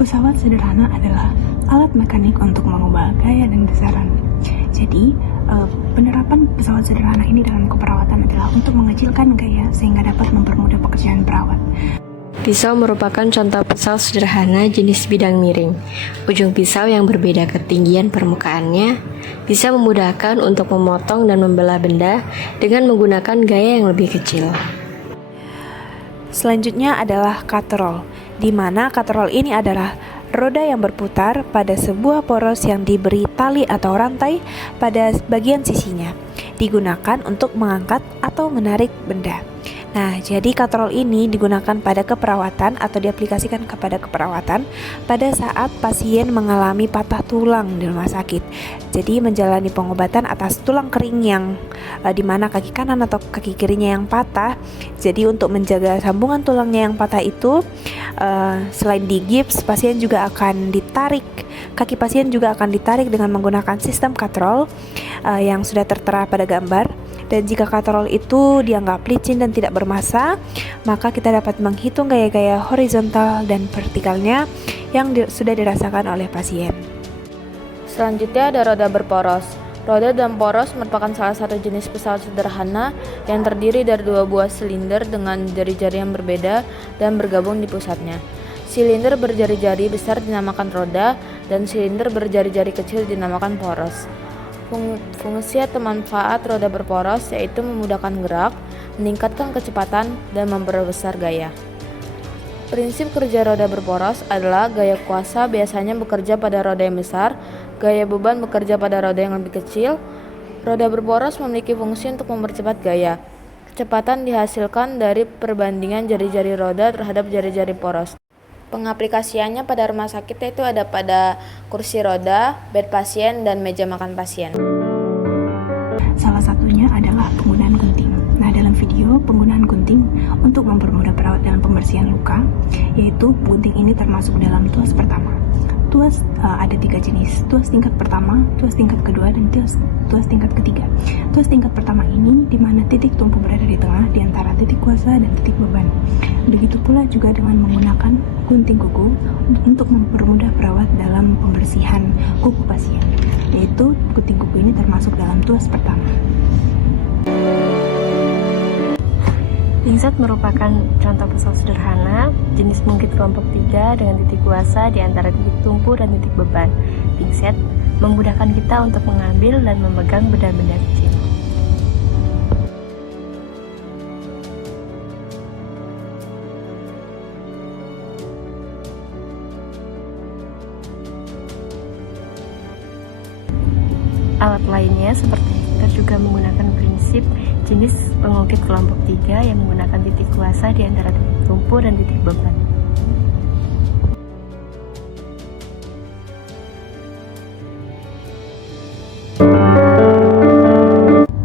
Pesawat sederhana adalah alat mekanik untuk mengubah gaya dan besaran. Jadi, penerapan pesawat sederhana ini dalam keperawatan adalah untuk mengecilkan gaya sehingga dapat mempermudah pekerjaan perawat. Pisau merupakan contoh pisau sederhana jenis bidang miring. Ujung pisau yang berbeda ketinggian permukaannya bisa memudahkan untuk memotong dan membelah benda dengan menggunakan gaya yang lebih kecil. Selanjutnya adalah katrol, di mana katrol ini adalah roda yang berputar pada sebuah poros yang diberi tali atau rantai pada bagian sisinya, digunakan untuk mengangkat atau menarik benda. Nah, jadi katrol ini digunakan pada keperawatan atau diaplikasikan kepada keperawatan pada saat pasien mengalami patah tulang di rumah sakit. Jadi menjalani pengobatan atas tulang kering yang di mana kaki kanan atau kaki kirinya yang patah. Jadi untuk menjaga sambungan tulangnya yang patah itu, selain digips, pasien juga akan ditarik. Kaki pasien juga akan ditarik dengan menggunakan sistem katrol yang sudah tertera pada gambar. Dan jika katrol itu dianggap licin dan tidak bermassa, maka kita dapat menghitung gaya-gaya horizontal dan vertikalnya yang sudah dirasakan oleh pasien. Selanjutnya ada roda berporos. Roda dan poros merupakan salah satu jenis pesawat sederhana yang terdiri dari dua buah silinder dengan jari-jari yang berbeda dan bergabung di pusatnya. Silinder berjari-jari besar dinamakan roda dan silinder berjari-jari kecil dinamakan poros. Fungsi atau manfaat roda berporos yaitu memudahkan gerak, meningkatkan kecepatan, dan memperbesar gaya. Prinsip kerja roda berporos adalah gaya kuasa biasanya bekerja pada roda yang besar, gaya beban bekerja pada roda yang lebih kecil. Roda berporos memiliki fungsi untuk mempercepat gaya. Kecepatan dihasilkan dari perbandingan jari-jari roda terhadap jari-jari poros. Pengaplikasiannya pada rumah sakit itu ada pada kursi roda, bed pasien, dan meja makan pasien. Salah satunya adalah penggunaan gunting. Nah, dalam video penggunaan gunting untuk mempermudah perawat dalam pembersihan luka, yaitu gunting ini termasuk dalam tuas pertama. Tuas ada 3 jenis, tuas tingkat pertama, tuas tingkat kedua, dan tuas tingkat ketiga. Tuas tingkat pertama ini di mana titik tumpu berada di tengah di antara titik kuasa dan titik beban. Begitu pula juga dengan menggunakan gunting kuku untuk mempermudah perawat dalam pembersihan kuku pasien, yaitu gunting kuku ini termasuk dalam tuas pertama. Pinset merupakan contoh pesawat sederhana jenis mungkit kelompok 3 dengan titik kuasa di antara titik tumpu dan titik beban. Pinset memudahkan kita untuk mengambil dan memegang benda-benda kecil. Alat lainnya seperti lifter juga menggunakan prinsip jenis pengungkit kelompok 3 yang menggunakan titik kuasa di antara titik tumpu dan titik beban.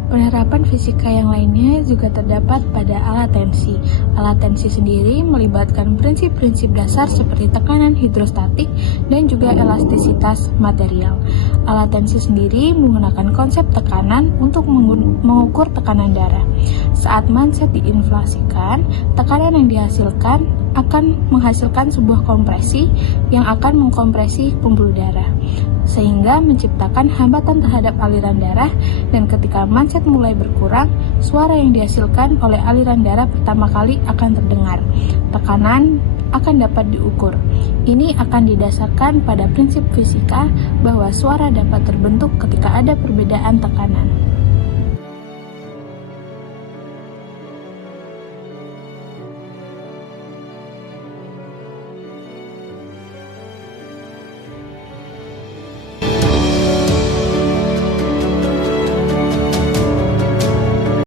Penerapan fisika yang lainnya juga terdapat pada alat tensi. Alat tensi sendiri melibatkan prinsip-prinsip dasar seperti tekanan hidrostatik dan juga elastisitas material. Alat tensi sendiri menggunakan konsep tekanan untuk mengukur tekanan darah. Saat manset diinflasikan, tekanan yang dihasilkan akan menghasilkan sebuah kompresi yang akan mengkompresi pembuluh darah, sehingga menciptakan hambatan terhadap aliran darah, dan ketika manset mulai berkurang, suara yang dihasilkan oleh aliran darah pertama kali akan terdengar. Tekanan akan dapat diukur. Ini akan didasarkan pada prinsip fisika bahwa suara dapat terbentuk ketika ada perbedaan tekanan.